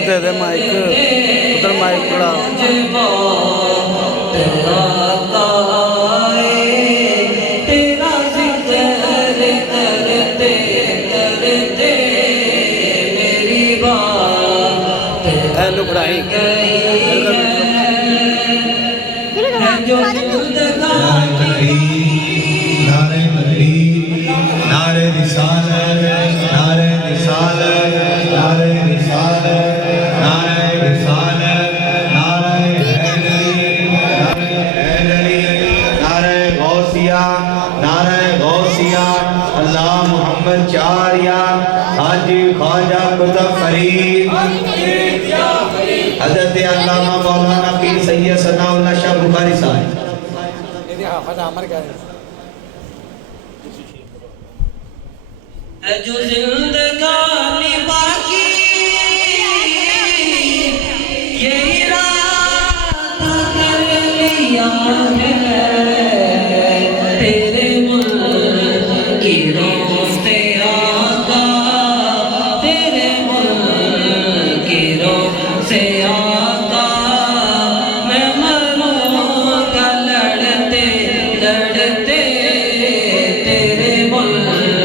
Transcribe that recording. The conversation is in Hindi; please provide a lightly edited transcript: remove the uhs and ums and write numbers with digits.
उधर दे दे माइक, उधर माइक पड़ा। हेलो बढ़ाई नारे रिसालत, नारे रिसालत, नारे रिसालत, नारे रिसालत, नारे हैदरी, नारे गौसिया, नारे गौसिया, अल्लाह मोहम्मद चारिया, हाजी ख्वाजा कुतुब फरीद, हज़रत अल्लामा मौलाना पीर सैयद सनाउल्लाह शाह बुखारी साहब। जो जिंदगानी बाकी ये इरादा कर लिया है।